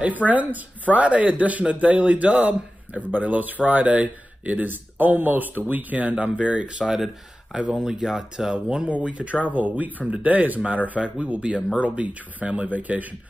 Hey friends, Friday edition of Daily Dub. Everybody loves Friday. It is almost the weekend. I'm very excited. I've only got one more week of travel. A week from today, as a matter of fact, we will be at Myrtle Beach for family vacation.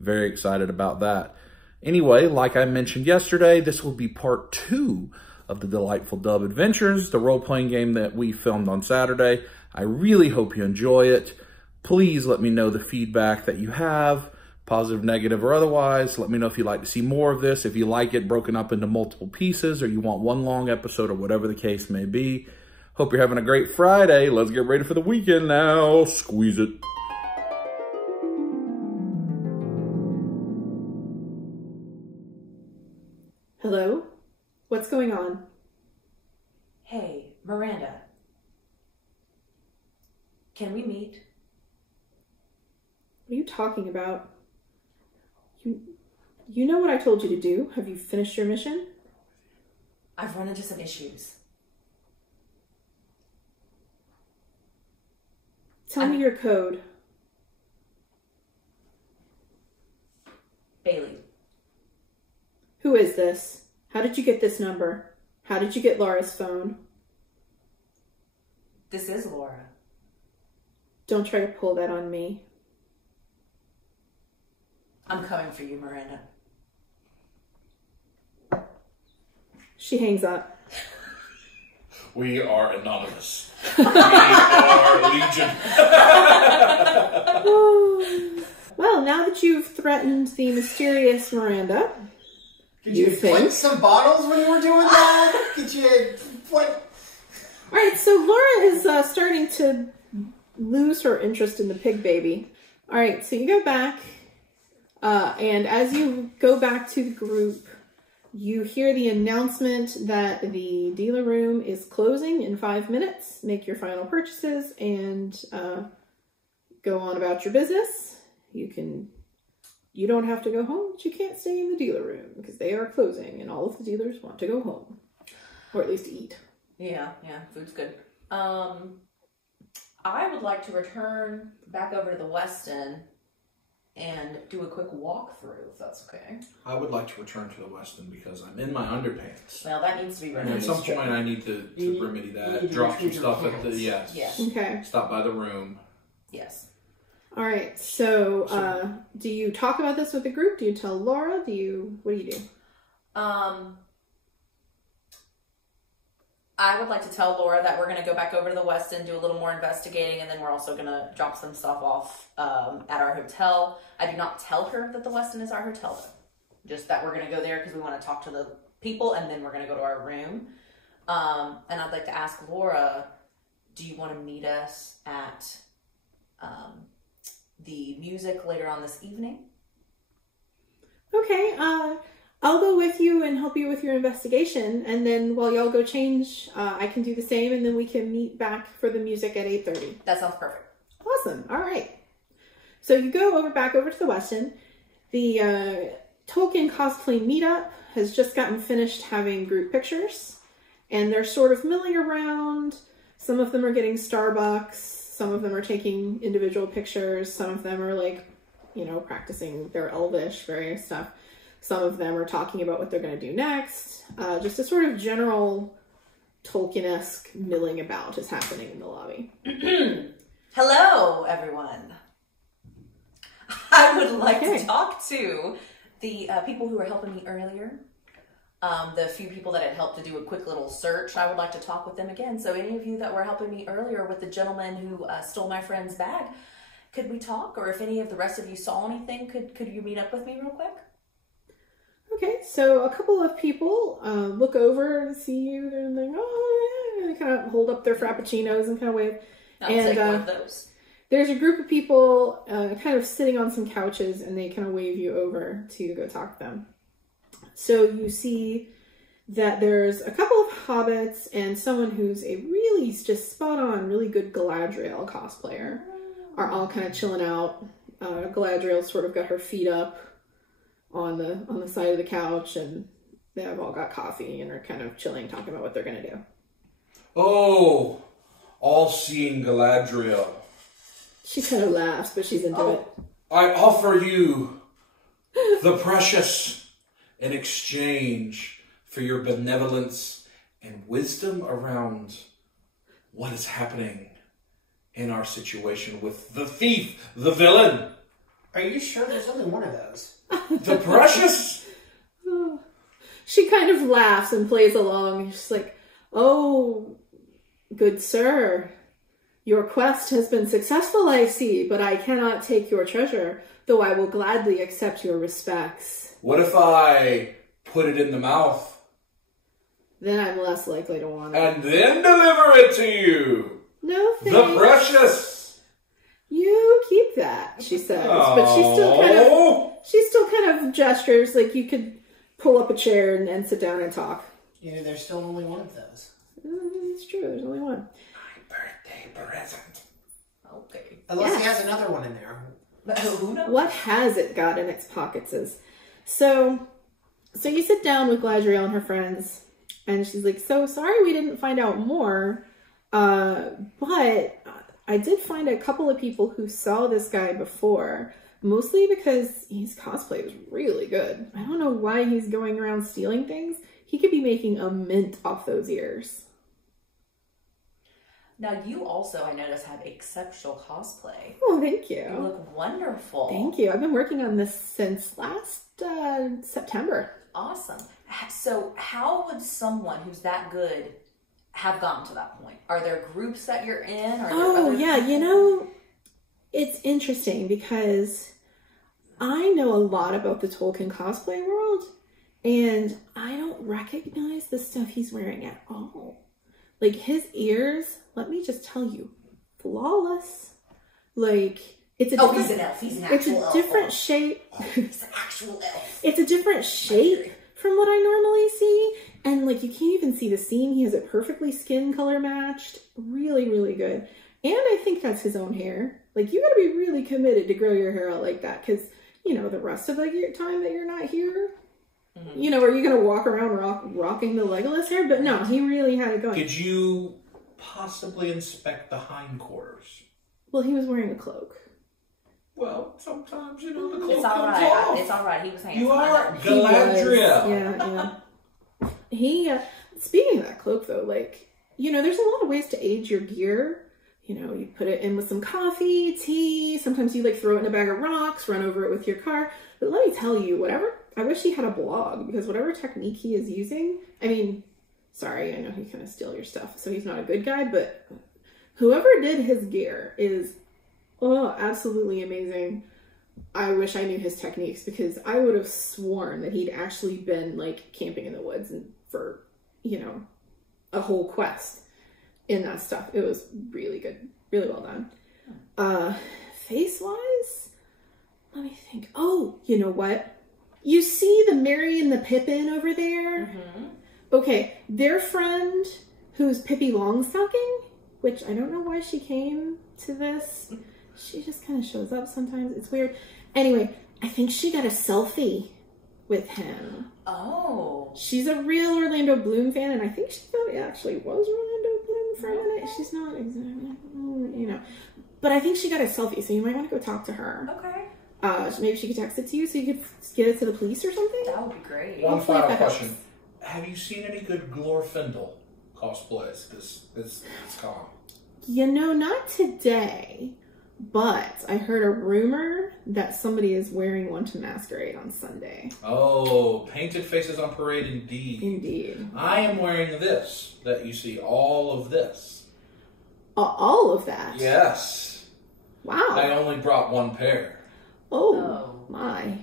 Very excited about that. Anyway, like I mentioned yesterday, this will be part 2 of the Delightful Dubventures, the role-playing game that we filmed on Saturday. I really hope you enjoy it. Please let me know the feedback that you have. Positive, negative, or otherwise. Let me know if you'd like to see more of this, if you like it broken up into multiple pieces, or you want one long episode, or whatever the case may be. Hope you're having a great Friday. Let's get ready for the weekend now. Squeeze it. Hello? What's going on? Hey, Miranda. Can we meet? What are you talking about? You know what I told you to do. Have you finished your mission? I've run into some issues. Tell me your code. Bailey. Who is this? How did you get this number? How did you get Laura's phone? This is Laura. Don't try to pull that on me. I'm coming for you, Miranda. She hangs up. We are anonymous. We are legion. Well, now that you've threatened the mysterious Miranda, Could you flip some bottles when you were doing that? Could you flip? All right, so Laura is starting to lose her interest in the pig baby. All right, so you go back, and as you go back to the group, you hear the announcement that the dealer room is closing in 5 minutes. Make your final purchases and go on about your business. You don't have to go home, but you can't stay in the dealer room because they are closing and all of the dealers want to go home, or at least eat. Yeah, food's good. I would like to return back over to the Westin and do a quick walkthrough, if that's okay. I would like to return to the Westin because I'm in my underpants. Well, that needs to be And remedied. at some point I need to remedy that. Drop some stuff at the, yes. Okay. Stop by the room. Yes. All right, so do you talk about this with the group? Do you tell Laura? What do you do? I would like to tell Laura that we're going to go back over to the Westin, do a little more investigating, and then we're also going to drop some stuff off at our hotel. I do not tell her that the Westin is our hotel, though. Just that we're going to go there because we want to talk to the people, and then we're going to go to our room. And I'd like to ask Laura, do you want to meet us at the music later on this evening? Okay, I'll go with you and help you with your investigation, and then while y'all go change, I can do the same, and then we can meet back for the music at 8:30. That sounds perfect. Awesome. All right. So you go back over to the Westin. The Tolkien cosplay meetup has just gotten finished having group pictures, and they're sort of milling around. Some of them are getting Starbucks. Some of them are taking individual pictures. Some of them are like, practicing their Elvish, various stuff. Some of them are talking about what they're going to do next. Just a sort of general Tolkien-esque milling about is happening in the lobby. Hello, everyone. I would like to talk to the people who were helping me earlier. The few people that had helped to do a quick little search. I would like to talk with them again. So any of you that were helping me earlier with the gentleman who stole my friend's bag, could we talk? Or if any of the rest of you saw anything, could you meet up with me real quick? Okay, so a couple of people look over and see you, and they're like, oh, yeah. They kind of hold up their frappuccinos and kind of wave. I'll take one of those. There's a group of people kind of sitting on some couches, and they kind of wave you over to go talk to them. So you see that there's a couple of hobbits and someone who's a really just spot-on, really good Galadriel cosplayer are all kind of chilling out. Galadriel sort of got her feet up on the side of the couch, and they have all got coffee and are kind of chilling, talking about what they're going to do. Oh, all-seeing Galadriel. She kind of laughs, but she's into it. I offer you the precious, in exchange for your benevolence and wisdom around what is happening in our situation with the thief, the villain. Are you sure there's only one of those? The precious? She kind of laughs and plays along. She's like, oh, good sir, your quest has been successful, I see, but I cannot take your treasure, though I will gladly accept your respects. What if I put it in the mouth? Then I'm less likely to want it. And then deliver it to you. No thanks. The precious. You keep that, she says. But she still kind of gestures like you could pull up a chair and sit down and talk. Yeah, there's still only one of those. It's true, there's only one. My birthday present. Okay. Unless he has another one in there. Who knows? What has it got in its pockets is. So you sit down with Galadriel and her friends, and she's like, so sorry we didn't find out more, but I did find a couple of people who saw this guy before, mostly because his cosplay was really good. I don't know why he's going around stealing things. He could be making a mint off those ears. Now, you also, I notice, have exceptional cosplay. Oh, thank you. You look wonderful. Thank you. I've been working on this since last September. Awesome. So how would someone who's that good have gotten to that point? Are there groups that you're in? Are there other yeah, people? you know, it's interesting because I know a lot about the Tolkien cosplay world, and I don't recognize the stuff he's wearing at all. Like, his ears, let me just tell you, flawless. Like, it's a he's an elf. He's an actual elf. It's a different shape. He's an actual elf. It's a different shape from what I normally see. And, like, you can't even see the seam. He has it perfectly skin color matched. Really, really good. And I think that's his own hair. Like, you gotta be really committed to grow your hair out like that. Because, you know, the rest of the time that you're not here, you know, are you going to walk around rocking the Legolas hair? But no, he really had it going. Could you possibly inspect the hindquarters? Well, he was wearing a cloak. Well, sometimes, you know, the cloak It's all comes right. off. It's all right. He was handsome. You are He Galadriel. was. Yeah. Speaking of that cloak, though, like, you know, there's a lot of ways to age your gear. You know, you put it in with some coffee, tea. Sometimes you, like, throw it in a bag of rocks, run over it with your car. But let me tell you, I wish he had a blog, because whatever technique he is using, I mean, sorry, I know he kind of steal your stuff, so he's not a good guy, but whoever did his gear is, absolutely amazing. I wish I knew his techniques, because I would have sworn that he'd actually been, like, camping in the woods and for, you know, a whole quest in that stuff. It was really good. Really well done. Face-wise, let me think. Oh, you know what? You see the Merry and the Pippin over there? Okay, their friend, who's Pippi Longstocking, which I don't know why she came to this. She just kind of shows up sometimes. It's weird. Anyway, I think she got a selfie with him. Oh. She's a real Orlando Bloom fan, and I think she thought it actually was Orlando Bloom for a minute. She's not exactly, you know. But I think she got a selfie, so you might want to go talk to her. Okay. Maybe she could text it to you so you could get it to the police or something? That would be great. One Hopefully final that question. helps. Have you seen any good Glorfindel cosplays this con? You know, not today, but I heard a rumor that somebody is wearing one to Masquerade on Sunday. Oh, painted faces on parade indeed. Indeed. I am wearing this that you see, all of this. All of that? Yes. Wow. I only brought one pair. Oh, my.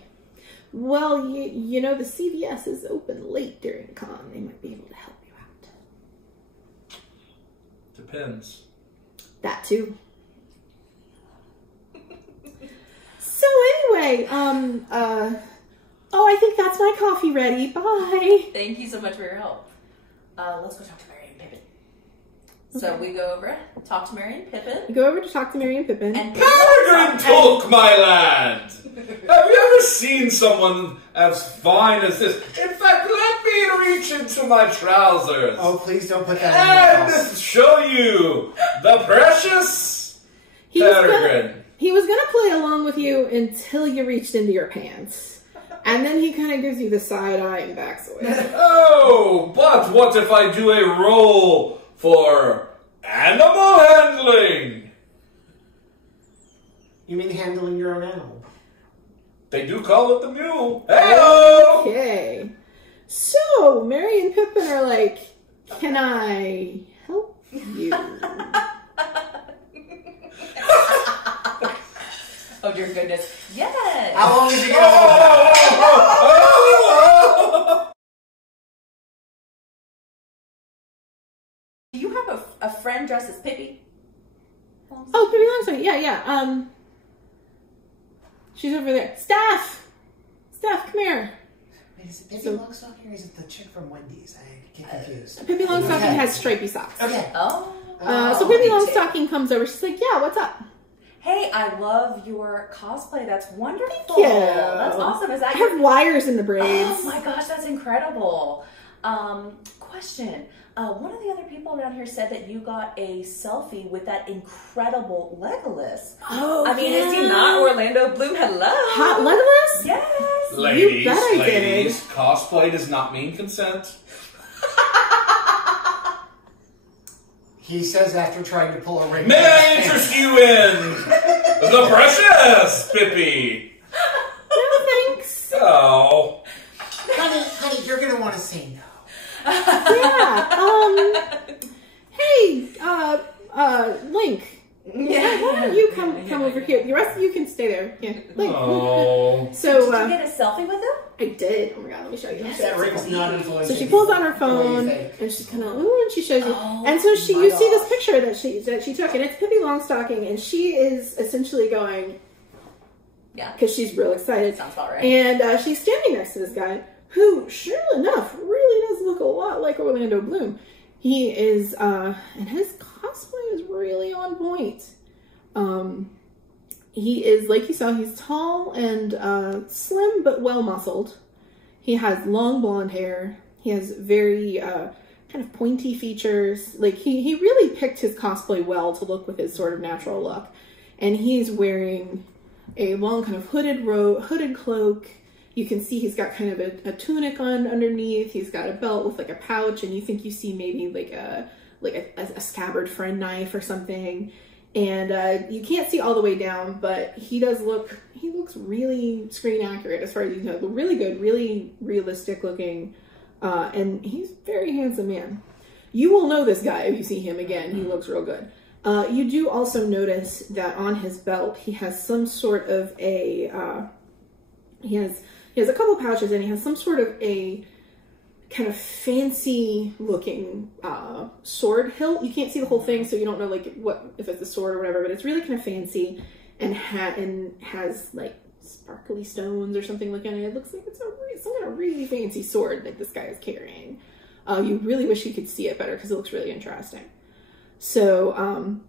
Well, you know, the CVS is open late during the con. They might be able to help you out. Depends. That too. So anyway, I think that's my coffee ready. Bye. Thank you so much for your help. Let's go talk to Merry and Pippin. So we go over, talk to Merry and Pippin. You go over to talk to Merry and Pippin. And Peregrine Took, my lad! Have you ever seen someone as fine as this? In fact, let me reach into my trousers. Oh, please don't put that in your house. And show you the precious Peregrine. He was gonna play along with you until you reached into your pants. And then he kind of gives you the side eye and backs away. Oh, but what if I do a roll for animal handling? You mean handling your own animal? They do call it the mule. Hey-o! Okay. So, Mary and Pippin are like, can I help you? Oh dear goodness. Yes! How long is he gonna hold that? Do you have a friend dressed as Pippi? Oh, Pippi Longstocking. Yeah. She's over there. Steph, come here. Is it Pippi Longstocking or is it the chick from Wendy's? I get confused. Pippi Longstocking has stripy socks. Okay. Oh. So Pippi Longstocking comes over. She's like, yeah, what's up? Hey, I love your cosplay. That's wonderful. Thank you. That's awesome. Is that I have wires in the braids. Oh my gosh, that's incredible. Question. One of the other people around here said that you got a selfie with that incredible Legolas. Oh, I mean, is he not Orlando Bloom? Hello. Hot Legolas? Yes. Ladies, You bet I ladies, cosplay does not mean consent. He says after trying to pull a ring. May I interest you in the precious Pippi? No, thanks. Oh. Honey, you're gonna want to say no. Yeah. Hey, Link. Yeah. Why don't you come over here? The rest of you can stay there. Yeah. Link. Oh. So, Did you get a selfie with him? I did. Oh my god, let me show you. That ring's not influencing. So she pulls on her the phone way you think. and she's kind of, ooh, and she shows you. Oh, and so you see my this gosh. picture that she took, and it's Pippi Longstocking, and she is essentially going, Yeah. because she's real excited. Sounds about right. And she's standing next to this guy who, sure enough, really does look a lot like Orlando Bloom. He is, and his cosplay is really on point. He is, like you saw, he's tall and slim but well muscled. He has long blonde hair. He has very kind of pointy features. Like he really picked his cosplay well to look with his sort of natural look. And he's wearing a long kind of hooded cloak. You can see he's got kind of a tunic on underneath. He's got a belt with like a pouch, and you think you see maybe like a scabbard friend knife or something. And you can't see all the way down, but he looks really screen accurate as far as you know. Really good, really realistic looking, and he's a very handsome man. You will know this guy if you see him again. He looks real good. You do also notice that on his belt he has some sort of a he has a couple pouches, and he has some sort of a kind of fancy looking sword hilt. You can't see the whole thing, so you don't know like what if it's a sword or whatever, but it's really kind of fancy and has like sparkly stones or something looking at it. It looks like it's some kind of really fancy sword that this guy is carrying. You really wish you could see it better because it looks really interesting. So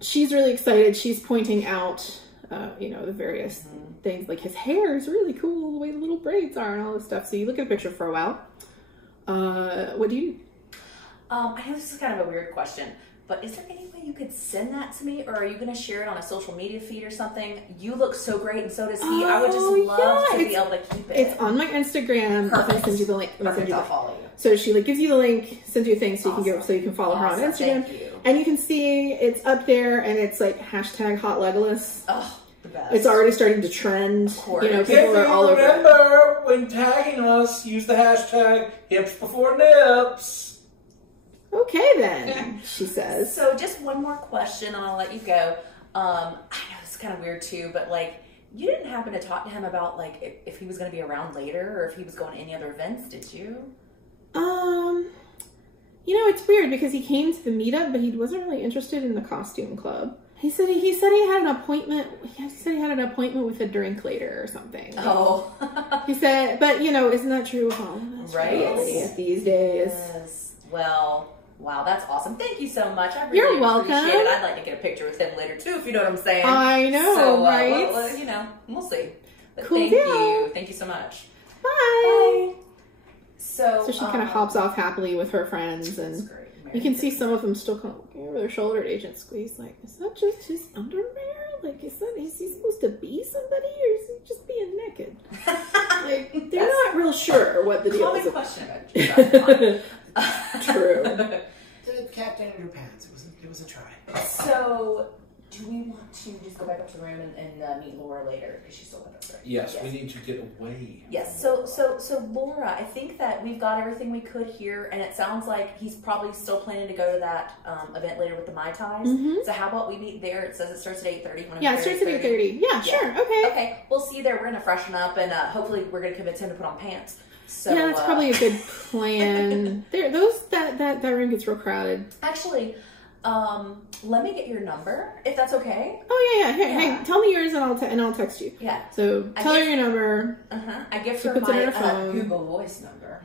she's really excited. She's pointing out the various things, like his hair is really cool, the way the little braids are and all this stuff. So you look at the picture for a while. What do you do? I know this is kind of a weird question, but is there any way you could send that to me, or are you going to share it on a social media feed or something? You look so great, and so does he. I would just love to be able to keep it. It's on my Instagram. Perfect. If I send you the link. I'll follow you. So she like gives you the link, sends you a thing so you can follow her on Instagram. Thank you. And you can see it's up there, and it's like hashtag Hot Legolas. Oh, the best. It's already starting to trend. Of course. You know, people are all over it. Remember, when tagging us, use the hashtag hips before nips. Okay then, she says. So just one more question, and I'll let you go. I know it's kind of weird too, but like, you didn't happen to talk to him about like if he was going to be around later, or if he was going to any other events, did you? It's weird because he came to the meetup, but he wasn't really interested in the costume club. He said he had an appointment. He said he had an appointment with a drink later or something. Oh. He said, but isn't that true of all of us? Right. These days. Yes. Well, wow, that's awesome. Thank you so much. I really You're welcome. appreciate it. I'd like to get a picture with him later too, if you know what I'm saying. I know, so, right? We'll see. But Cool thank deal. you. Thank you so much. Bye. So So she kind of hops off happily with her friends, and That's great. You can see some of them still kind of looking over their shoulder at Agent Squeeze, like, is that just his underwear? Like, is he supposed to be somebody, or is he just being naked? Like, they're not real sure what the deal is. Common question about True. The captain in her pants. It was a try. So, do we want to just go back up to the room and meet Laura later? Because she's still with us, right? Yes, we need to get away. Yes. So Laura, I think that we've got everything we could here, and it sounds like he's probably still planning to go to that event later with the Mai Tais. So how about we meet there? It says it starts at 8:30. Yeah, it starts at 8:30. Yeah, sure. Okay. Okay. We'll see you there. We're gonna freshen up, and hopefully we're gonna convince him to put on pants. So, yeah, that's probably a good plan. That room gets real crowded. Actually, let me get your number if that's okay. Oh yeah. Hey, tell me yours and I'll text you. Yeah. So tell her your number. I give her my Google Voice number.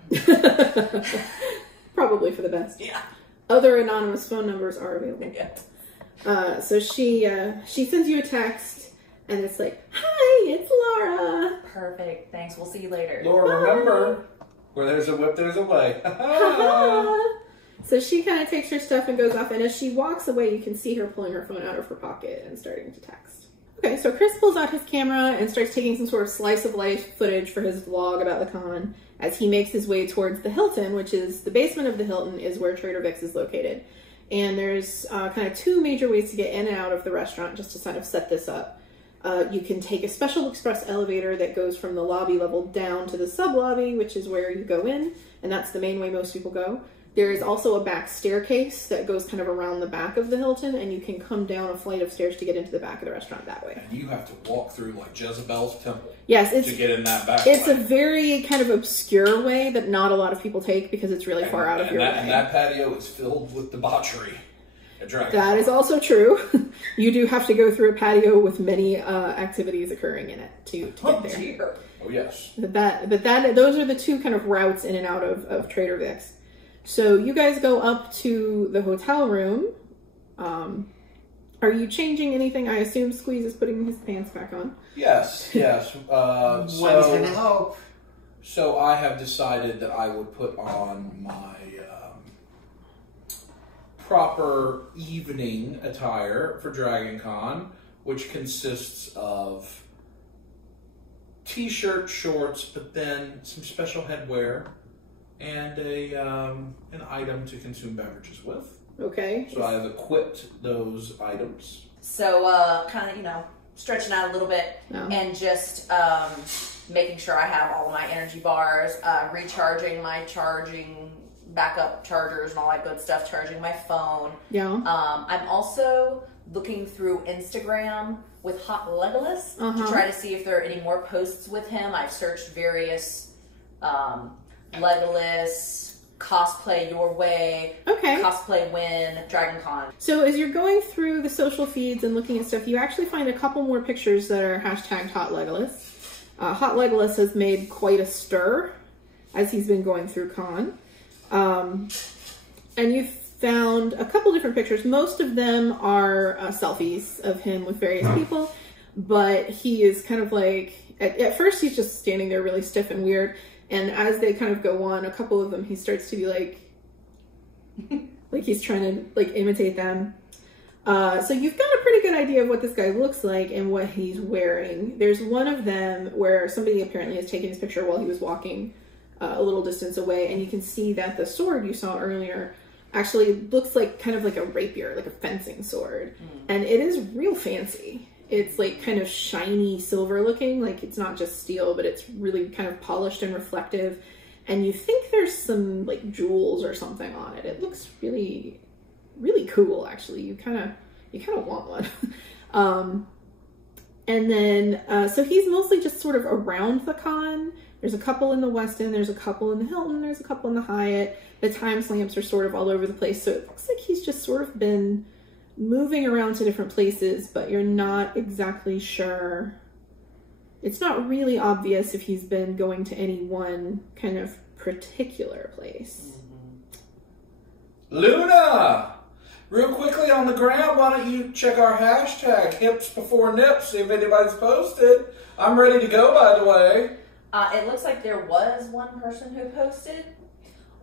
Probably for the best. Yeah. Other anonymous phone numbers are available. Yeah. So she sends you a text. And it's like, hi, it's Laura. Perfect. Thanks. We'll see you later. Laura, remember, where there's a whip, there's a way. So she kind of takes her stuff and goes off. And as she walks away, you can see her pulling her phone out of her pocket and starting to text. Okay, so Chris pulls out his camera and starts taking some sort of slice of life footage for his vlog about the con as he makes his way towards the Hilton, which is the basement of the Hilton is where Trader Vic's is located. And there's kind of two major ways to get in and out of the restaurant just to kind of set this up. You can take a special express elevator that goes from the lobby level down to the sub lobby, which is where you go in, and that's the main way most people go. There is also a back staircase that goes kind of around the back of the Hilton, and you can come down a flight of stairs to get into the back of the restaurant that way. And you have to walk through like Jezebel's temple. Yes, to get in that back. It's a very kind of obscure way that not a lot of people take because it's really far out of your way. And that patio is filled with debauchery. That is also true. You do have to go through a patio with many activities occurring in it to get there. Dear. Oh yes. But those are the two kind of routes in and out of Trader Vic's. So you guys go up to the hotel room. Are you changing anything? I assume Squeeze is putting his pants back on. Yes. One's gonna help. So I have decided that I would put on my proper evening attire for Dragon Con, which consists of t-shirt, shorts, but then some special headwear and an item to consume beverages with. Okay. So I have equipped those items. So kind of, stretching out a little bit and just making sure I have all of my energy bars, recharging my backup chargers and all that good stuff, charging my phone. Yeah. I'm also looking through Instagram with Hot Legolas to try to see if there are any more posts with him. I've searched various Legolas, cosplay your way, cosplay win, Dragon Con. So as you're going through the social feeds and looking at stuff, you actually find a couple more pictures that are hashtagged Hot Legolas. Hot Legolas has made quite a stir as he's been going through con. And you found a couple different pictures. Most of them are selfies of him with various people, but he is kind of like, at first he's just standing there really stiff and weird, and as they kind of go on, a couple of them, he starts to be like he's trying to like imitate them. So you've got a pretty good idea of what this guy looks like and what he's wearing. There's one of them where somebody apparently has taken his picture while he was walking a little distance away, and you can see that the sword you saw earlier actually looks like kind of like a rapier, like a fencing sword. And it is real fancy. It's like kind of shiny silver looking, like it's not just steel, but it's really kind of polished and reflective. And you think there's some like jewels or something on it. It looks really, really cool actually. You kind of want one. And then, so he's mostly just sort of around the con. There's a couple in the Westin, there's a couple in the Hilton, there's a couple in the Hyatt. The time stamps are sort of all over the place. So it looks like he's just sort of been moving around to different places, but you're not exactly sure. It's not really obvious if he's been going to any one kind of particular place. Luna! Real quickly on the ground, why don't you check our hashtag, hips before nips, see if anybody's posted. I'm ready to go, by the way. It looks like there was one person who posted.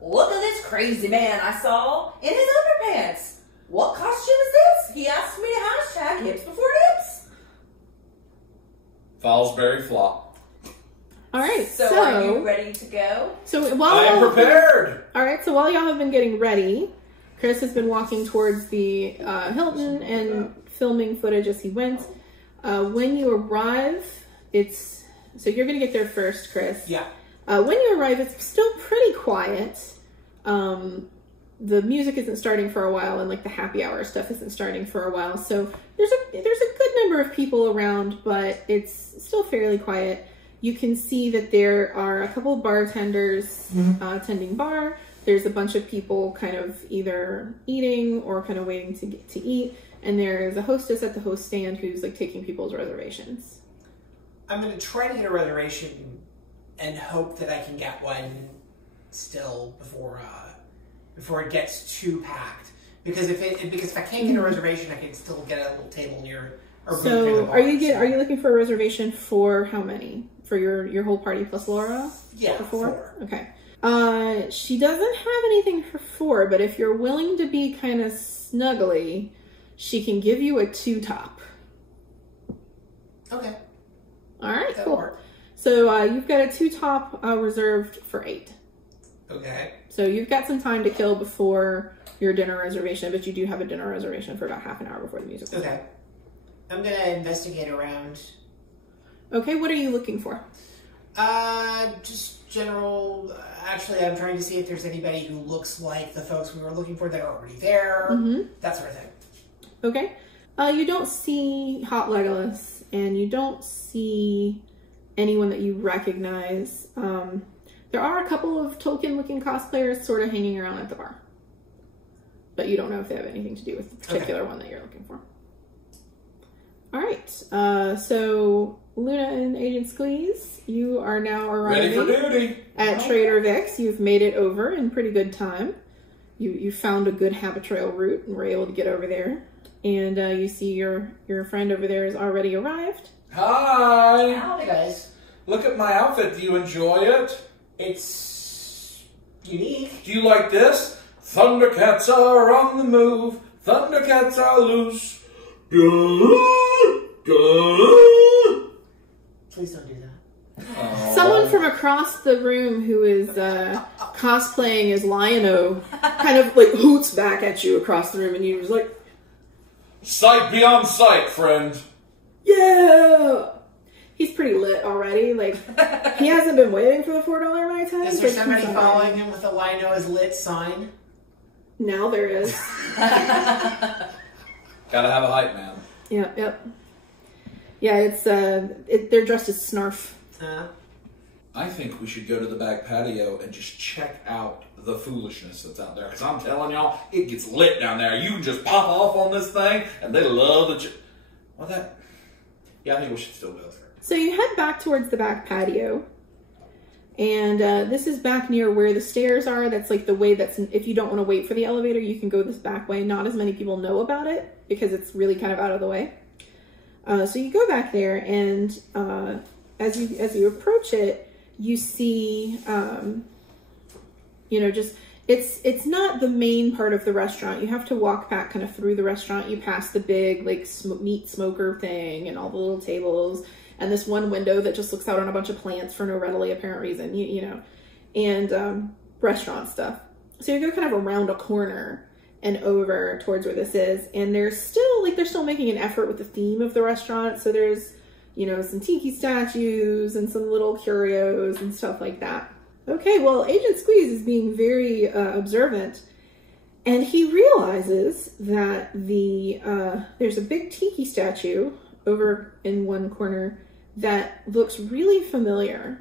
look at this crazy man I saw in his underpants. What costume is this? He asked me to hashtag hips before dips. Fallsbury flop. All right. So are you ready to go? So while I am prepared. All right. So while y'all have been getting ready, Chris has been walking towards the Hilton and filming footage as he went. When you arrive, so you're gonna get there first, Chris. Yeah. When you arrive, it's still pretty quiet. The music isn't starting for a while, and like the happy hour stuff isn't starting for a while. So there's a good number of people around, but it's still fairly quiet. You can see that there are a couple of bartenders tending bar. There's a bunch of people kind of either eating or kind of waiting to eat. And there's a hostess at the host stand who's like taking people's reservations. I'm going to try to get a reservation and hope that I can get one still before it gets too packed. Because if I can't get a reservation, I can still get a little table near. So are you looking for a reservation for how many? For your whole party plus Laura? Yeah, for 4? Okay. She doesn't have anything for 4, but if you're willing to be kind of snuggly, she can give you a 2-top. Okay. All right, That'll cool. work. So you've got a 2-top reserved for 8. Okay. So you've got some time to kill before your dinner reservation, but you do have a dinner reservation for about half an hour before the music. Okay. I'm going to investigate around. Okay, what are you looking for? Just general. Actually, I'm trying to see if there's anybody who looks like the folks we were looking for that are already there. That sort of thing. Okay. You don't see Hot Legolas, and you don't see anyone that you recognize. There are a couple of Tolkien-looking cosplayers sort of hanging around at the bar. But you don't know if they have anything to do with the particular one that you're looking for. All right. So Luna and Agent Squeeze, you are now arriving Ready for duty at Trader Vic's. You've made it over in pretty good time. You found a good habit-trail route and were able to get over there. And you see your friend over there has already arrived. Hi. Howdy, guys. Look at my outfit. Do you enjoy it? It's unique. Do you like this? Thundercats are on the move. Thundercats are loose. Please don't do that. Oh. Someone from across the room who is cosplaying as Lion-O kind of like hoots back at you across the room, and you're just like, Sight beyond sight, friend. yeah! He's pretty lit already. Like, he hasn't been waiting for the $4 Mai Tai. Is there somebody following him with a Lino is lit sign? Now there is. Gotta have a hype man. Yep. Yeah, it's they're dressed as Snarf. I think we should go to the back patio and just check out the foolishness that's out there. Because I'm telling y'all, it gets lit down there. You can just pop off on this thing, and they love the... Yeah, I think we should still go there. So you head back towards the back patio. And this is back near where the stairs are. That's like the way that's... If you don't want to wait for the elevator, you can go this back way. Not as many people know about it because it's really kind of out of the way. So you go back there, and as you approach it, you see, just it's not the main part of the restaurant. You have to walk back kind of through the restaurant. You pass the big like meat smoker thing and all the little tables and this one window that just looks out on a bunch of plants for no readily apparent reason, and restaurant stuff. So you go kind of around a corner and over towards where this is, and they're still making an effort with the theme of the restaurant. So there's some tiki statues and some little curios and stuff like that. Okay, well, Agent Squeeze is being very observant, and he realizes that there's a big tiki statue over in one corner that looks really familiar.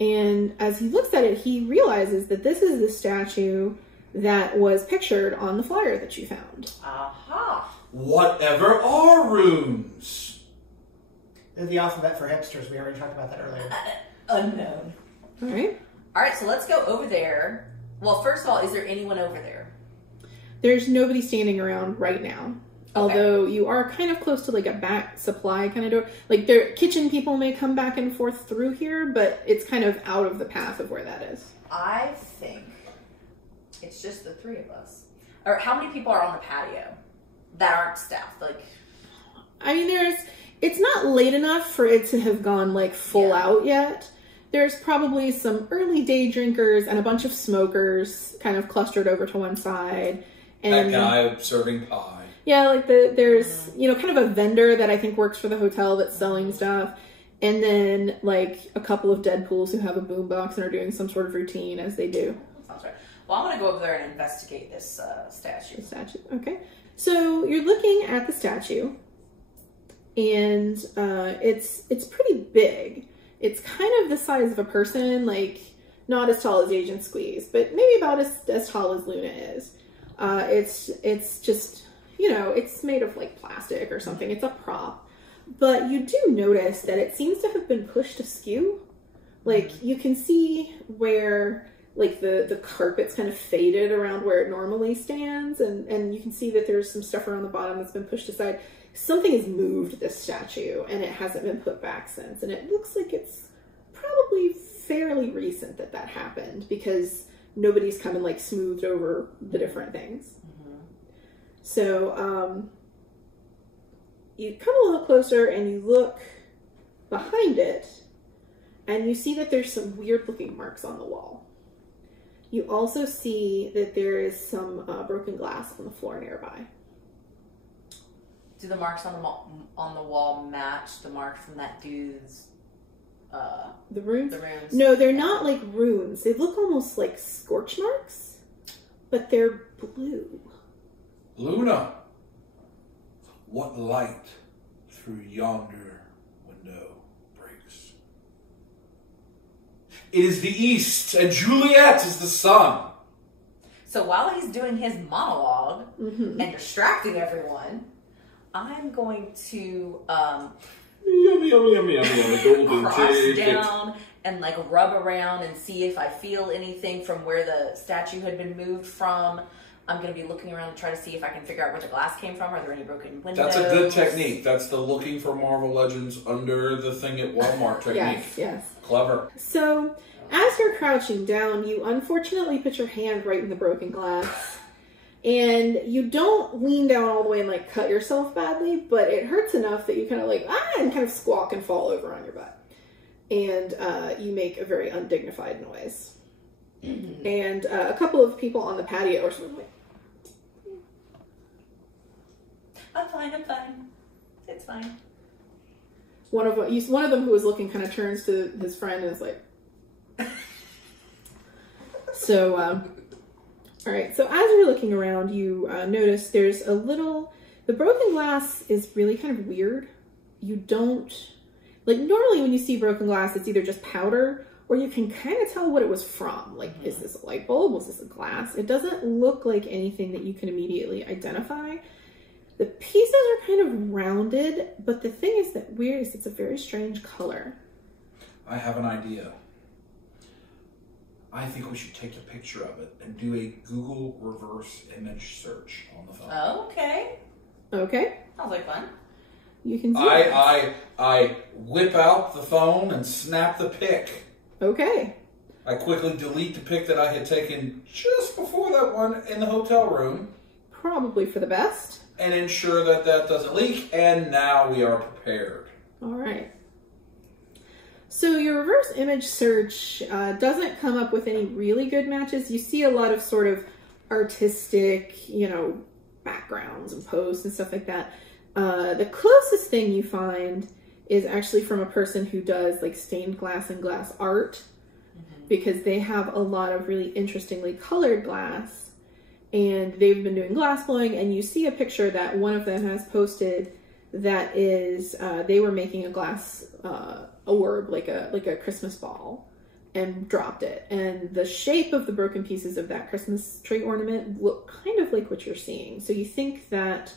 And as he looks at it, he realizes that this is the statue that was pictured on the flyer that you found. Aha! Whatever are runes? They're the alphabet for hipsters. We already talked about that earlier. Unknown. All right. All right, so let's go over there. Well, first of all, is there anyone over there? There's nobody standing around right now. Okay. Although you are kind of close to like a back supply kind of door. Like their kitchen people may come back and forth through here, but it's kind of out of the path of where that is. I think It's just the three of us. Or how many people are on the patio that aren't staffed? Like, I mean, it's not late enough for it to have gone like full out yet. There's probably some early day drinkers and a bunch of smokers kind of clustered over to one side. And that guy serving pie. Yeah, like there's, you know, kind of a vendor that I think works for the hotel that's selling stuff. And then like a couple of Deadpools who have a boombox and are doing some sort of routine as they do. Sounds right. Well, I'm going to go over there and investigate this statue. The statue, okay. So you're looking at the statue, and it's pretty big. It's kind of the size of a person, like not as tall as Agent Squeeze, but maybe about as tall as Luna is. It's just, you know, it's made of like plastic or something. It's a prop, but you do notice that it seems to have been pushed askew. Like you can see where like the carpet's kind of faded around where it normally stands, and you can see that there's some stuff around the bottom that's been pushed aside. Something has moved this statue, and it hasn't been put back since, and it looks like it's probably fairly recent that happened, because nobody's come and like smoothed over the different things. So you come a little closer and you look behind it, and you see that there's some weird looking marks on the wall. You also see that there is some broken glass on the floor nearby. Do the marks on the wall match the marks from that dude's the runes? The runes. No, they're not like runes. They look almost like scorch marks, but they're blue. Luna, what light through yonder window breaks? It is the east, and Juliet is the sun. So while he's doing his monologue and distracting everyone, I'm going to Yummy, yummy, yummy, yummy, yummy, golden cross ticket. down and like rub around and see if I feel anything from where the statue had been moved from. I'm going to be looking around to try to see if I can figure out where the glass came from. Are there any broken windows? That's a good technique. That's the looking for Marvel Legends under the thing at Walmart technique. Yes. Clever. So, as you're crouching down, you unfortunately put your hand right in the broken glass. And you don't lean down all the way and like cut yourself badly, but it hurts enough that you kind of like, and kind of squawk and fall over on your butt. And you make a very undignified noise. And a couple of people on the patio are sort of like, I'm fine. It's fine. one of them who was looking kind of turns to his friend and is like, so, all right. So as you're looking around, you notice there's the broken glass is really kind of weird. You don't, like normally when you see broken glass, it's either just powder or you can kind of tell what it was from. Like, is this a light bulb? Was this a glass? It doesn't look like anything that you can immediately identify. The pieces are kind of rounded, but the thing is that weird is it's a very strange color. I have an idea. I think we should take a picture of it and do a Google reverse image search on the phone. Okay. Okay. Sounds like fun. You can see I whip out the phone and snap the pic. Okay. I quickly delete the pic that I had taken just before that one in the hotel room. Probably for the best. And ensure that that doesn't leak, and now we are prepared. All right. So your reverse image search doesn't come up with any really good matches. You see a lot of sort of artistic, backgrounds and posts and stuff like that. The closest thing you find is actually from a person who does like stained glass and glass art, because they have a lot of really interestingly colored glass. And they've been doing glass blowing, and you see a picture that one of them has posted that is, they were making a glass orb, like a Christmas ball, and dropped it. And the shape of the broken pieces of that Christmas tree ornament look kind of like what you're seeing. So you think that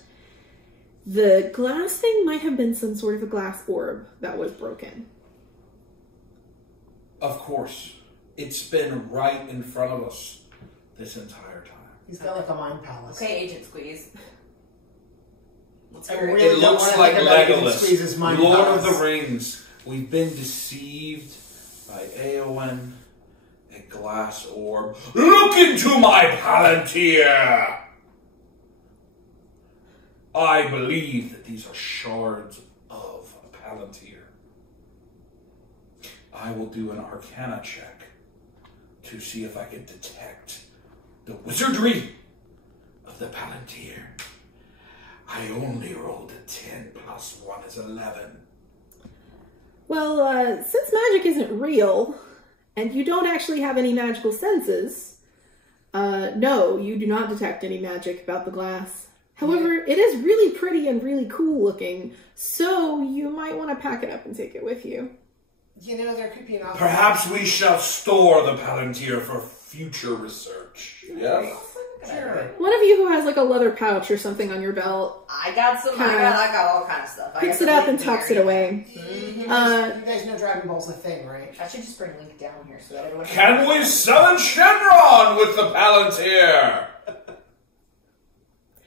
the glass thing might have been some sort of a glass orb that was broken. Of course. It's been right in front of us this entire time. He's got like a mind palace. Okay, Agent Squeeze. Let's I hear really it. It don't looks wanna like think about Agent Legolas, Squeeze's mind Lord of palace. the Rings. We've been deceived by Eowyn, a glass orb. Look into my palantir! I believe that these are shards of a palantir. I will do an arcana check to see if I can detect the wizardry of the palantir. I only rolled a 10 plus 1 is 11. Well, since magic isn't real, and you don't actually have any magical senses, no, you do not detect any magic about the glass. However, it is really pretty and really cool looking, so you might want to pack it up and take it with you. You know, there could be an option. Perhaps we shall store the palantir for future research. Yes? Sure. One of you who has like a leather pouch or something on your belt I got some. I got all kind of stuff. picks it up and tucks it away. You guys know Dragon Ball's a thing, right? I should just bring Link down here so that everyone Can we summon Shenron with the palantir?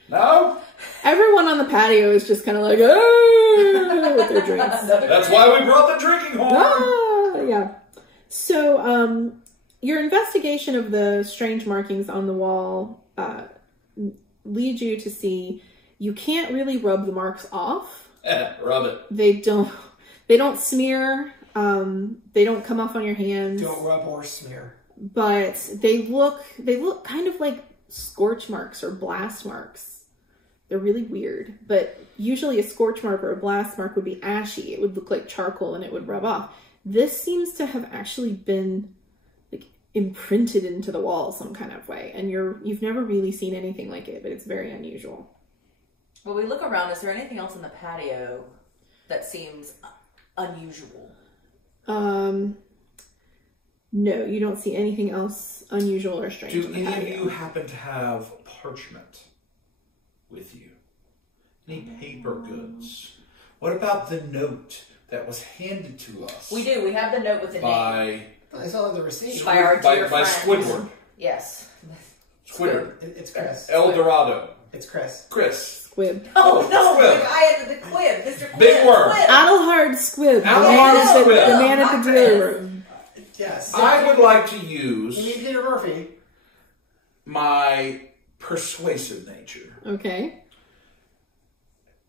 No? Everyone on the patio is just kind of like, oh, with their drinks. That's why we brought the drinking horn. Ah, yeah. So, your investigation of the strange markings on the wall leads you to see you can't really rub the marks off. Rub it. They don't smear. They don't come off on your hands. Don't rub or smear. But they look kind of like scorch marks or blast marks. They're really weird. But usually a scorch mark or a blast mark would be ashy. It would look like charcoal and it would rub off. This seems to have actually been like imprinted into the wall some kind of way. And you've never really seen anything like it, but it's very unusual. Well, we look around. Is there anything else in the patio that seems unusual? No, you don't see anything else unusual or strange. Do in the any of patio. you happen to have parchment with you? Any paper goods? What about the note that was handed to us? We do. We have the note with the name. I saw the receipt. By our dear by friend. Squidward. Yes. Squidward. It's Chris. El Dorado. It's Chris. Chris. Squib. Oh, no. Squib. I had the Quib. Mr. Quib. Big word. Quib. Adelhard Squib. Adelhard Squib. The man at the dealer room. Yes. I would like to You need use Peter Murphy. my persuasive nature. Okay.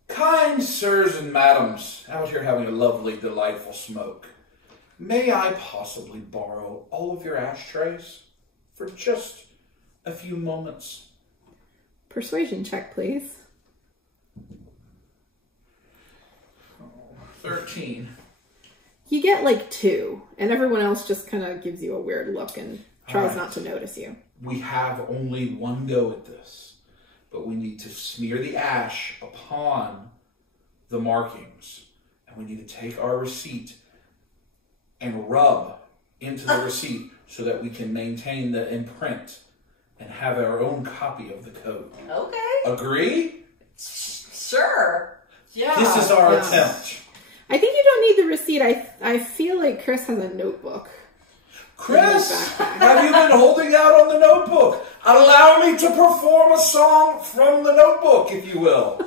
Kind sirs and madams, out here having a lovely, delightful smoke. May I possibly borrow all of your ashtrays for just a few moments? Persuasion check, please. 13. You get like 2, and everyone else just kind of gives you a weird look and tries Alright. not to notice you. We have only one go at this, but we need to smear the ash upon the markings, and we need to take our receipt and rub into the receipt so that we can maintain the imprint and have our own copy of the code. Okay. Agree? Sure. Yeah. This is our Yeah. attempt. I think you don't need the receipt. I feel like Chris has a notebook. Chris, have you been holding out on the notebook? Allow me to perform a song from the notebook, if you will.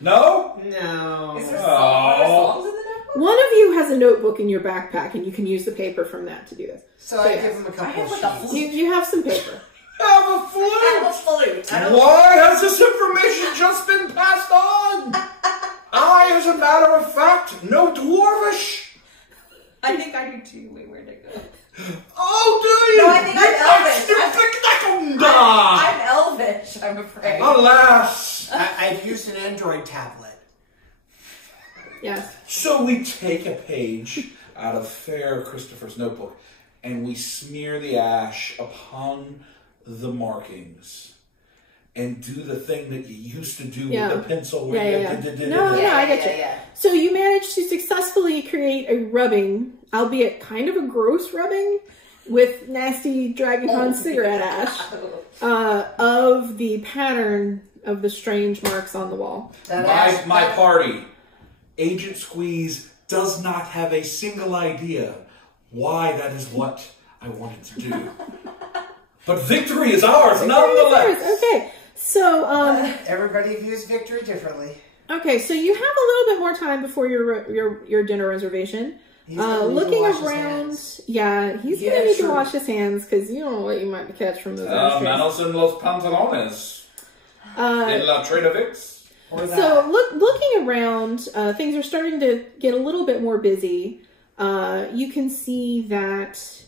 No? No. Is there songs in the notebook? One of you has a notebook in your backpack, and you can use the paper from that to do this. So I yes. give him a I couple have of like a sheets. flute. You have some paper. Have a I have flute! a flute. I don't Why has this information just been passed on? I, as a matter of fact, know Dwarvish. I think I do too. Wait, where'd it go? Oh, do you? No, I think I'm Elvish. I'm Elvish, I'm afraid. Alas. I've used an Android tablet. Yes. So we take a page out of Fair Christopher's notebook and we smear the ash upon the markings and do the thing that you used to do Yeah. with the pencil. Where Yeah, you yeah. No, I get you. Yeah. So you managed to successfully create a rubbing, albeit kind of a gross rubbing, with nasty Dragon Con cigarette ash, of the pattern of the strange marks on the wall. My party, Agent Squeeze, does not have a single idea why that is what I wanted to do. But victory is ours, nonetheless. Okay, so Everybody views victory differently. okay, so you have a little bit more time before your dinner reservation. Looking around, yeah, he's gonna need to wash his hands because you don't know what you might catch from those. Manos en los pantalones. En la Trader Vic's. So looking around, things are starting to get a little bit more busy. You can see that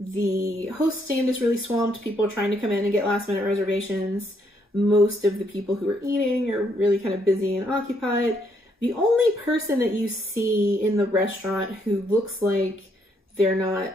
the host stand is really swamped. People are trying to come in and get last minute reservations. Most of the people who are eating are really kind of busy and occupied. The only person that you see in the restaurant who looks like they're not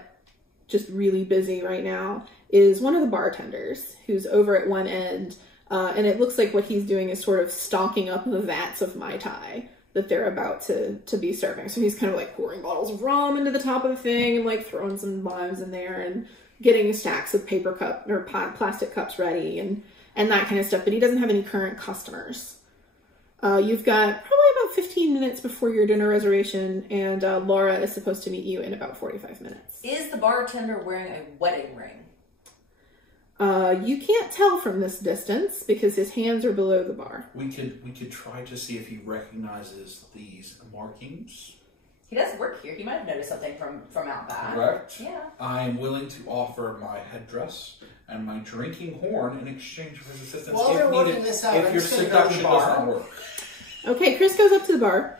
just really busy right now is one of the bartenders who's over at one end. And it looks like what he's doing is sort of stocking up the vats of Mai Tai that they're about to be serving. So he's kind of like pouring bottles of rum into the top of the thing and like throwing some limes in there and getting stacks of paper cup or plastic cups ready and that kind of stuff. But he doesn't have any current customers. You've got probably about 15 minutes before your dinner reservation, and Laura is supposed to meet you in about 45 minutes. Is the bartender wearing a wedding ring? You can't tell from this distance because his hands are below the bar. We could try to see if he recognizes these markings. He does work here. He might have noticed something from out back. Correct. Yeah. I am willing to offer my headdress and my drinking horn in exchange for his assistance. While we're working this out, if your seduction does not work. Okay, Chris goes up to the bar.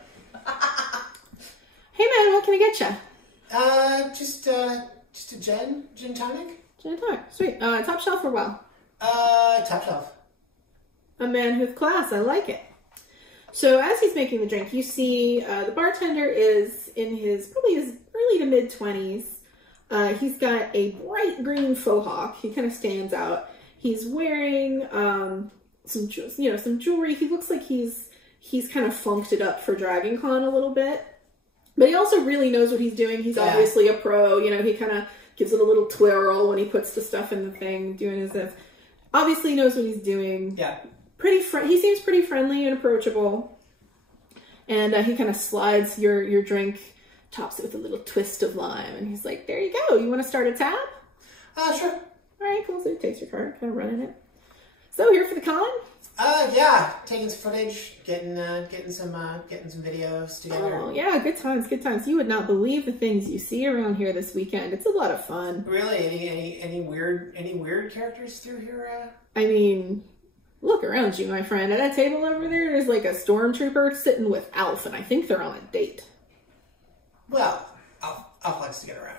Hey man, what can I get you? Just a gin tonic. Gin and tonic, sweet. Top shelf or well? Top shelf. A man with class, I like it. So as he's making the drink, you see the bartender is in probably his early to mid 20s. He's got a bright green faux hawk. He kind of stands out. He's wearing some jewelry. He looks like he's kind of funked it up for Dragon Con a little bit. But he also really knows what he's doing. He's obviously a pro. You know, he kind of gives it a little twirl when he puts the stuff in the thing, doing as if obviously knows what he's doing. Yeah. He seems pretty friendly and approachable. And he kind of slides your drink, tops it with a little twist of lime, and he's like, there you go. You want to start a tab? Sure. All right, cool. So he takes your card, kind of running it. So here for the con? Yeah. Taking some footage, getting some videos together. Oh, yeah, good times, good times. You would not believe the things you see around here this weekend. It's a lot of fun. Really? Any weird characters through here? I mean, look around you, my friend. At that table over there, there's like a stormtrooper sitting with Alf, and I think they're on a date. Well, Alf likes to get around.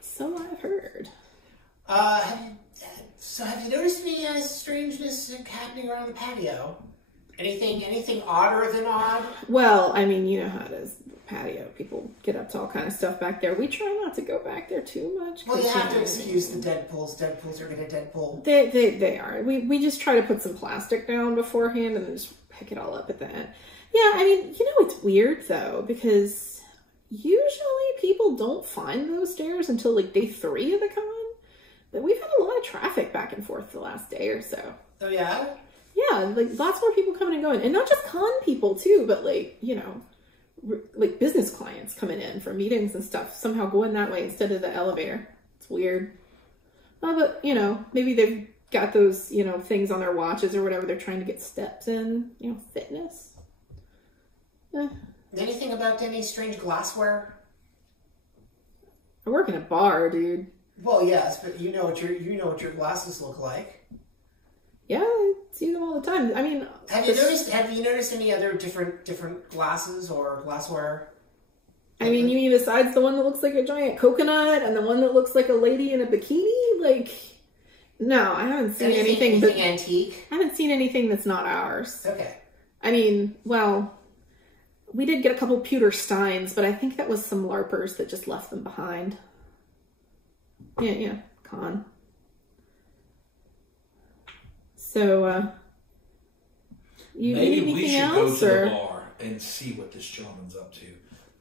So I've heard. Have you noticed any strangeness happening around the patio? Anything odder than odd? Well, I mean, you know how it is. Patio, people get up to all kind of stuff back there. We try not to go back there too much. Well, you have to excuse the Deadpools. Deadpools are going to Deadpool. They are. We just try to put some plastic down beforehand and then just pick it all up at the end. Yeah, I mean, you know, it's weird though, because usually people don't find those stairs until like day 3 of the con. But we've had a lot of traffic back and forth the last day or so. Oh yeah? Yeah, like lots more people coming and going. And not just con people too, but like, you know, like business clients coming in for meetings and stuff, somehow going that way instead of the elevator. It's weird. But, you know, maybe they've got those, you know, things on their watches or whatever. They're trying to get steps in, you know, fitness. Anything about any strange glassware? I work in a bar, dude. Well, yes, but you know what your glasses look like. Yeah, I see them all the time. I mean, have you noticed any other different glasses or glassware? I mean, you mean besides the one that looks like a giant coconut and the one that looks like a lady in a bikini? Like, no, I haven't seen anything antique. I haven't seen anything that's not ours. Okay. I mean, well, we did get a couple pewter steins, but I think that was some LARPers that just left them behind. Yeah, con. So, you maybe need we anything should else, go to or the bar and see what this gentleman's up to.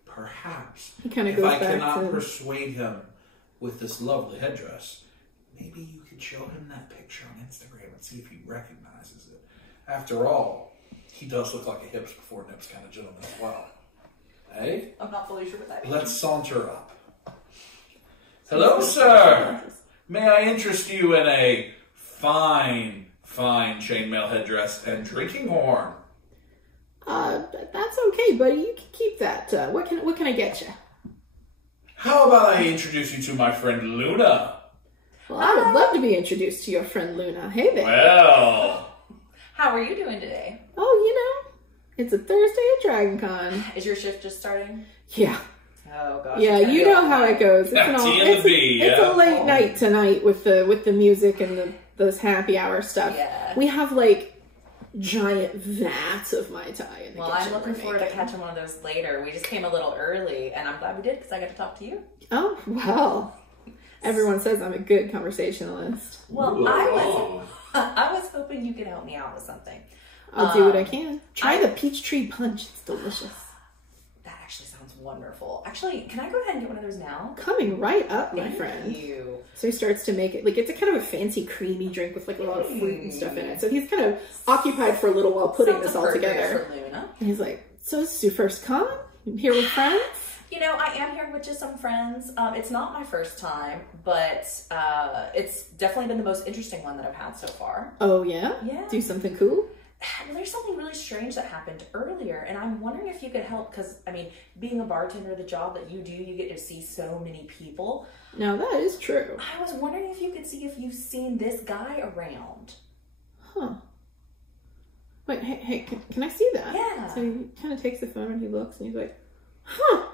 Perhaps, he kind of if goes I back cannot to persuade him with this lovely headdress, maybe you could show him that picture on Instagram and see if he recognizes it. After all, he does look like a hips before nips kind of gentleman as well. Hey? I'm not fully sure what that means. Let's saunter up. Hello, sir. May I interest you in a fine chainmail headdress and drinking horn? That's okay, buddy. You can keep that. What can I get you? How about I introduce you to my friend Luna? Well, I would love to be introduced to your friend Luna. Hey there. Well. How are you doing today? Oh, it's a Thursday at Dragon Con. Is your shift just starting? Yeah. Oh gosh. Yeah, you know how it goes. It's a late night tonight with the music and those happy hour stuff. Yeah. We have like giant vats of Mai Tai in the Well, kitchen I'm looking we're forward to making. catching one of those later. We just came a little early, and I'm glad we did because I got to talk to you. Oh, well. Everyone says I'm a good conversationalist. Well, I was hoping you could help me out with something. I'll do what I can. Try the peach tree punch. It's delicious. That actually sounds wonderful. Actually, can I go ahead and get one of those now? Coming right up, my Thank friend. you. So he starts to make it, like, it's a kind of a fancy creamy drink with like a lot of fruit and stuff in it. So he's kind of occupied for a little while putting Sounds this all appropriate together. for Luna. And he's like, so this is your first con? I'm here with friends? You know, I am here with just some friends. It's not my first time, but it's definitely been the most interesting one that I've had so far. Oh, yeah? Yeah. Do something cool? Well, there's something really strange that happened earlier, and I'm wondering if you could help, because, I mean, being a bartender, the job that you do, you get to see so many people. Now, that is true. I was wondering if you could see if you've seen this guy around. Huh. Wait, hey, can I see that? Yeah. So he kind of takes the phone and he looks and he's like, huh.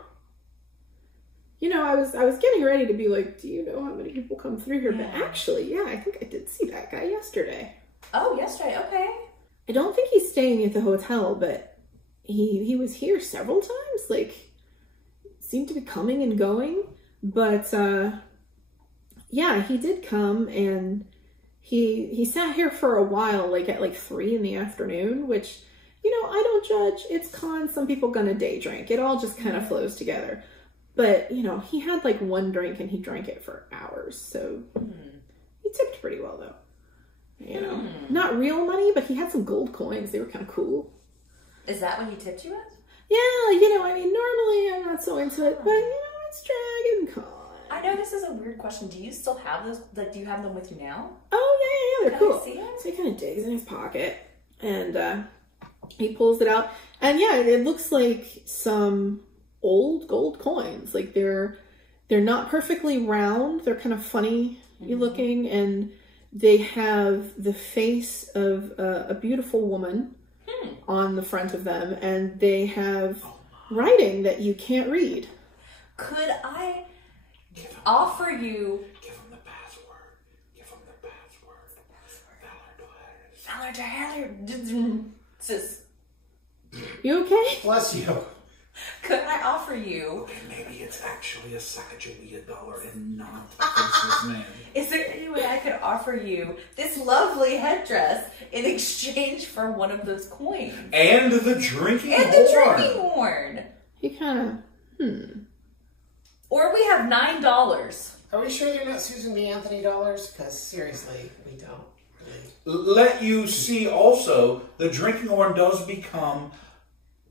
You know, I was getting ready to be like, do you know how many people come through here? Yeah. But actually, yeah, I think I did see that guy yesterday. Oh, yesterday, okay. I don't think he's staying at the hotel, but he was here several times. Like, seemed to be coming and going. But, yeah, he did come and he sat here for a while, like at like 3 in the afternoon, which, you know, I don't judge. It's con. Some people gonna day drink. It all just kind of flows together. But, you know, he had like 1 drink and he drank it for hours. So he tipped pretty well, though. You know, not real money, but he had some gold coins. They were kind of cool. Is that what he tipped you with? Yeah, you know, I mean, normally I'm not so into it, but, you know, it's Dragon Con. I know this is a weird question. Do you still have those? Like, do you have them with you now? Oh, yeah, they're Can I cool. see it? So he kind of digs in his pocket, and he pulls it out. And, yeah, it looks like some old gold coins. Like, they're not perfectly round. They're kind of funny looking, and they have the face of a beautiful woman on the front of them, and they have writing that you can't read. Could I offer you... Give him the password. Give him the password. Sis, You okay? Bless you. could I offer you... Okay, maybe it's actually a Sacagawea dollar and not a faceless man. Is there any way I could offer you this lovely headdress in exchange for one of those coins? And the drinking And horn. the drinking horn. He kind of, Or we have $9. Are we sure they're not Susan B. Anthony dollars? Because seriously, we don't really. Let you see also, the drinking horn does become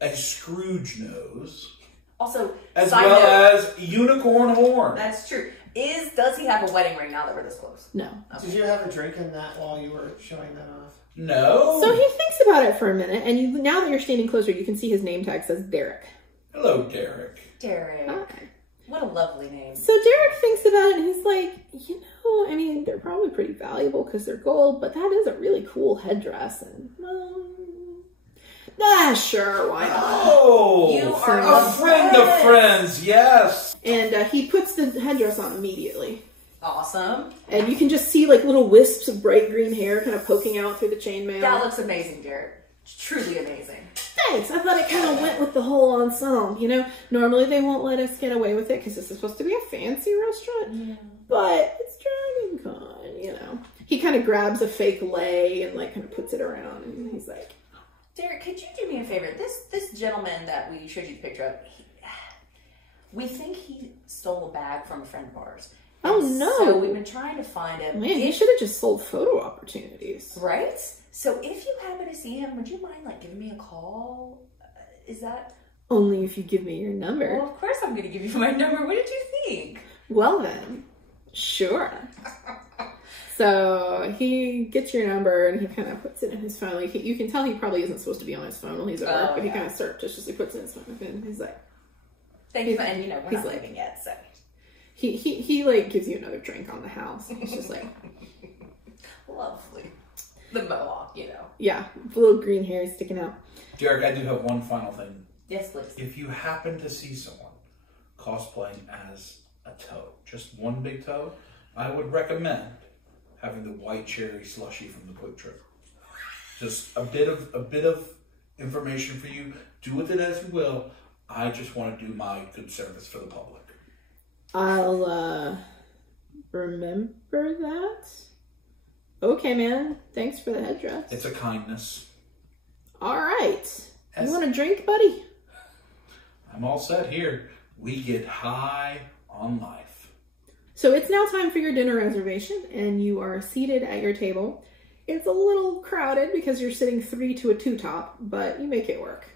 a Scrooge nose. Also, As side well note, as unicorn horn. that's true. Does he have a wedding ring now that we're this close? no. Did you have a drink in that while you were showing that off? No. So he thinks about it for a minute, and now that you're standing closer, you can see his name tag says Derek. Hello, Derek. Derek. Hi. What a lovely name. So Derek thinks about it, and he's like, you know, I mean, they're probably pretty valuable because they're gold, but that is a really cool headdress, and, sure, why not? Oh, You are a friend of friends, yes. And he puts the headdress on immediately. Awesome. And you can just see like little wisps of bright green hair kind of poking out through the chainmail. That looks amazing, Derek. Truly amazing. Thanks. I thought it kind of went with the whole ensemble. You know, normally they won't let us get away with it because this is supposed to be a fancy restaurant. Yeah. But it's Dragon Con, you know. He kind of grabs a fake lei and like kind of puts it around, and he's like, Derek, could you do me a favor? This gentleman that we showed you the picture of, we think he stole a bag from a friend of ours. oh And no. So we've been trying to find him. Man, he should have just sold photo opportunities. Right? So if you happen to see him, would you mind like giving me a call? Is that... Only if you give me your number. Well, of course I'm going to give you my number. What did you think? Well then, sure. So he gets your number and he kind of puts it in his phone. Like you can tell he probably isn't supposed to be on his phone while he's at work, but he kind of surreptitiously puts it in his phone. And he's like, Thank you. And you know, we're he's not like- leaving yet, so... He like gives you another drink on the house. It's just like Lovely. The mohawk, you know. Yeah, the little green hair sticking out. Derek, I do have one final thing. Yes, please. If you happen to see someone cosplaying as a toad, just one big toe, I would recommend having the white cherry slushy from the Quick Trip. Just a bit of information for you. Do with it as you will. I just want to do my good service for the public. I'll remember that. Okay, man. Thanks for the headdress. It's a kindness. All right. You want a drink, buddy? I'm all set here. We get high on life. So it's now time for your dinner reservation, and you are seated at your table. It's a little crowded because you're sitting 3 to a 2 top, but you make it work.